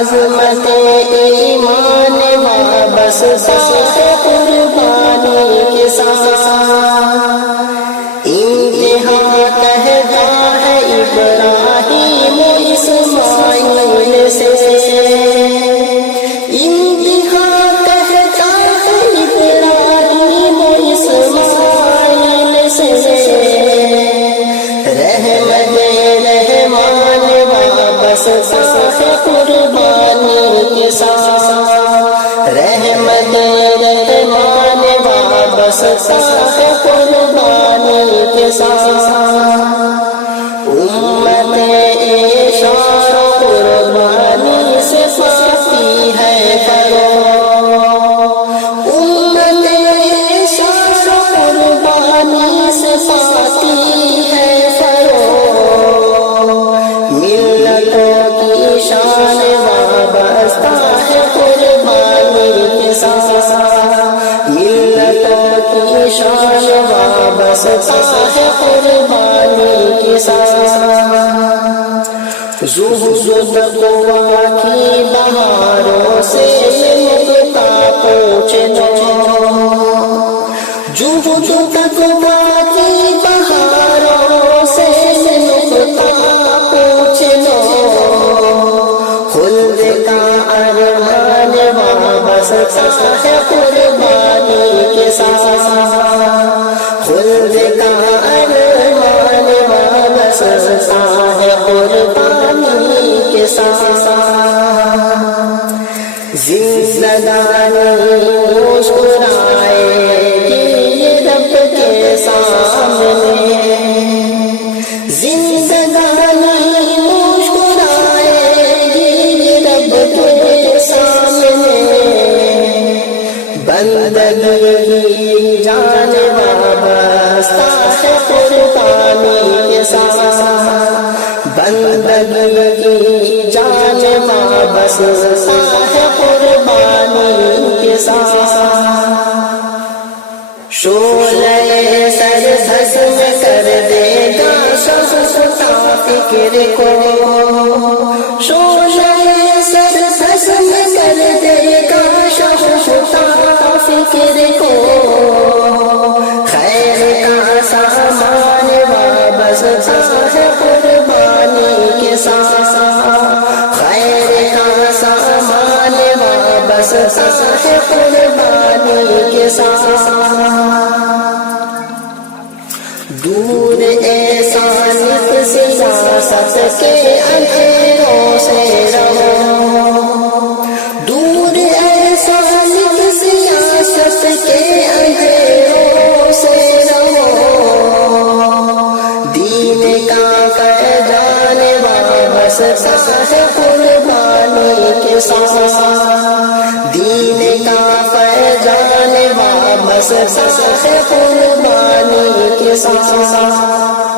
عظمت ایمان وابستہ ہے قربانی کے ساتھ، انتہا کہتا ہے ابراہیم و اسماعیل سے، انتہا کہتا ہے ابراہیم و اسماعیل سے، رحمت رحمان وابستہ ہے قربانی کے ساتھ، رحمت رحمان وابستہ ہے قربانی کے ساتھ، امت اشار قربانی سے پاتی ہے فرو، امت اشار قربانی سے پاتی ہے فرو، ملتوں کی شان وابستہ ہے قربانی کے ساتھ، ملتوں کی شان وابستہ ہے قربانی کے ساتھ، زہد تقویٰ کی بہاروں سے نکتا پوچھ لو، زہد تقویٰ کی بہاروں سے نکتا پوچھ لو، خلد کا ارمان وابستہ ہے قربانی کے ساتھ، خلد کا ارمان وابستہ ہے قربانی کے ساتھ، زندگانی مسکرائے گی رب کے سامنے، زندگانی مسکرائے گی رب کے سامنے، بندگی جان وابستہ ہے قربانی کے ساتھ، بندگی جان وابستہ ہے قربانی کے ساتھ، شعلہ سر بھسم کر دے گا شخصتا فکر کو، شعلہ سر بھسم کر دے گا شخصتا فکر کو، خیر کا سامان وابستہ ہے قربانی کے ساتھ، خیر کا سامان وابستہ ہے قربانی کے ساتھ، دور ایسا سیاست کے اندھیروں سے رہو، دور ایسا سیاست کے اندھیروں سے رہو، دین کا فیضان وابستہ ہے قربانی کے ساتھ، دین کا فیضان وابستہ ہے قربانی کے ساتھ،